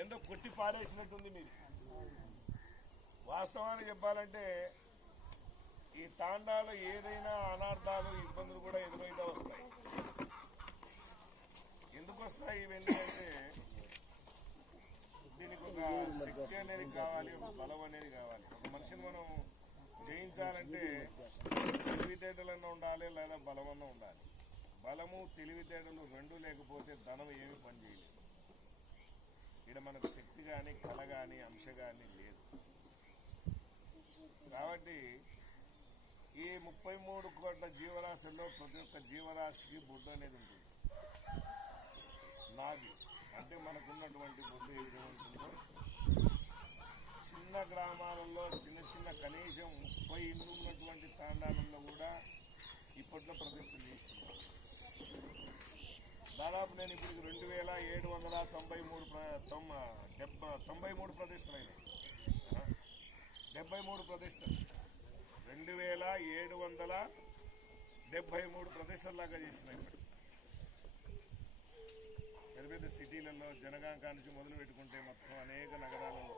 ఏందో కొట్టి పారేసినట్టుంది మీరు. వాస్తవాన్ని చెప్పాలంటే ఈ తాండాలో ఏదైనా అనార్థాలు ఇబ్బందులు కూడా ఎదురైతే వస్తాయి. ఎందుకు వస్తాయి ఇవన్నీ అంటే దీనికి ఒక శక్తి అనేది కావాలి, ఒక బలం అనేది కావాలి. ఒక మనిషిని మనం జయించాలంటే తెలివితేటలన్నా ఉండాలి, లేదా బలమన్నా ఉండాలి. బలము తెలివితేటలు రెండు లేకపోతే ధనం ఏమి పనిచేయలేదు. ఇక్కడ మనకు శక్తి కానీ కళ కానీ అంశ కానీ లేదు. కాబట్టి ఈ 33 కోట్ల జీవరాశుల్లో ప్రతి ఒక్క జీవరాశికి బొడ్డు అనేది ఉంటుంది. నాది అంటే మనకున్నటువంటి బొడ్డు ఏ విధంగా ఉంటుందో చిన్న గ్రామాలలో చిన్న కనీసం 30 ఇళ్ళు ఉన్నటువంటి తాండాలలో కూడా ఇప్పట్లో ప్రతిష్టలు చేస్తున్నారు. దాదాపు నేను ఇప్పుడు 2793 ప్రతిష్టలు అయినాయి. 73 ప్రతిష్టలు 2773 ప్రతిష్టల దాకా చేసినాయి. పెద్ద పెద్ద సిటీలలో జనగాంకా నుంచి మొదలు పెట్టుకుంటే మొత్తం అనేక నగరాలలో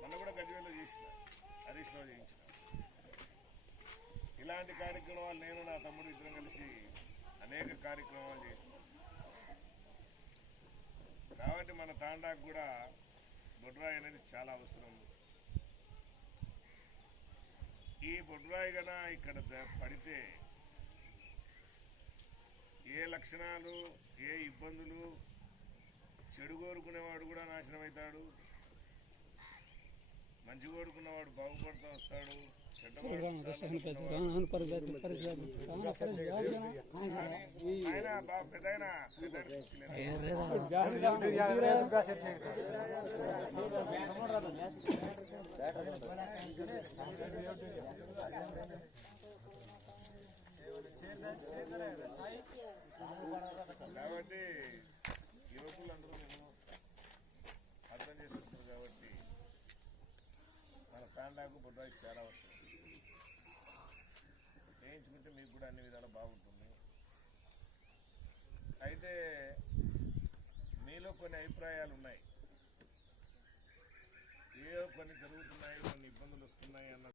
మొన్న కూడా గజ్వేల్లో చేసిన, హరీష్లో చేయించిన. ఇలాంటి కార్యక్రమాలు నేను నా తమ్ముడు ఇద్దరం కలిసి అనేక కార్యక్రమాలు చేసినాం. కాబట్టి మన తాండాకు కూడా బొడ్రాయి అనేది చాలా అవసరం. ఈ బొడ్రాయి కన్నా ఇక్కడ పడితే ఏ లక్షణాలు ఏ ఇబ్బందులు, చెడు కోరుకునేవాడు కూడా నాశనం అవుతాడు, మంచి కోరుకున్నవాడు బాగుపడుతూ వస్తాడు, కాబట్టి యువకులందరూ అర్థం చేసుకుంటారు. కాబట్టి మన తాండాకు బొడ్రాయికి చాలా అవసరం. చేయించుకుంటే మీకు కూడా అన్ని విధాలు బాగుంటుంది. అయితే మీలో కొన్ని అభిప్రాయాలు ఉన్నాయి, ఏవో కొన్ని జరుగుతున్నాయి, కొన్ని ఇబ్బందులు వస్తున్నాయి అన్న